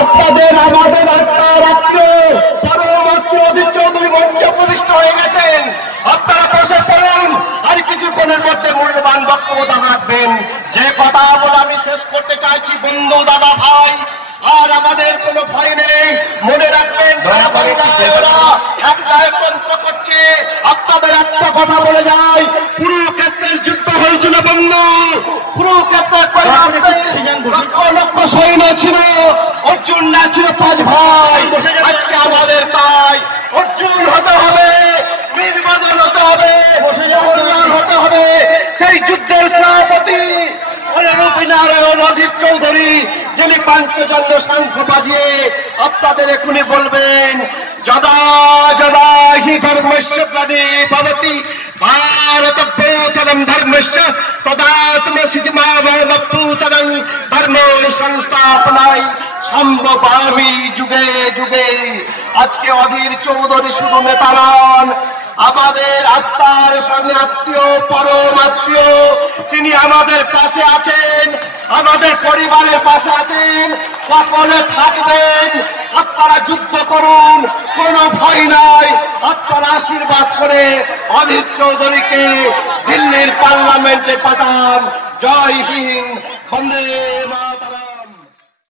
আপনাদের আমাদের আত্মার আত্মীয় পরমাত্ম অধীর চৌধুরী মঞ্চে উপবিষ্ট হয়ে গেছেন। আপনারা বসে পড়ুন, আর কিছুক্ষণের মধ্যে মূল্যবান বক্তব্য রাখবেন। যে কথা বলে আমি শেষ করতে চাইছি, বন্ধু দাদা ভাই, আর আমাদের কোনো ভয় নেই। মনে রাখবেন ওরা একটা একত্র করছে। আপনাদের একটা কথা বলে যায়, কুরুক্ষেত্রের যুদ্ধ হয়েছিল বন্ধু, কুরুক্ষেত্রের লক্ষ লক্ষ সৈন্য ছিল, অর্জুন না ছিল 5 ভাই। আজকে আমাদের তাই অর্জুন হতে হবে, বীরবাদন হতে হবে, হতে হবে। সেই যুদ্ধের সভাপতি রূপনারায়ণ অধীর চৌধুরী, যিনি পাঞ্চজন্য শঙ্খ বাজিয়ে আপনাদের এখনই বলবেন, যদা যদা হি ধর্মস্য গ্লানির্ভবতি ভারতভূতনং ধর্মস্য তদাত্মসি মাভূতনং ধর্ম সংস্থাপনায় সম্ভবামি যুগে যুগে। আজকে অধীর চৌধুরী শুধু নেতা নন, আমাদের আত্মার সঙ্গে আত্মীয়, পরম আত্মীয়। তিনি আমাদের পাশে আছেন, আমাদের পরিবারের পাশে আছেন, সকলে থাকবেন। আপনারা যুদ্ধ করুন, কোনো ভয় নাই। আপনারা আশীর্বাদ করে অধীর চৌধুরীকে দিল্লির পার্লামেন্টে পাঠান। জয় হিন্দ, বন্দে মাতরম।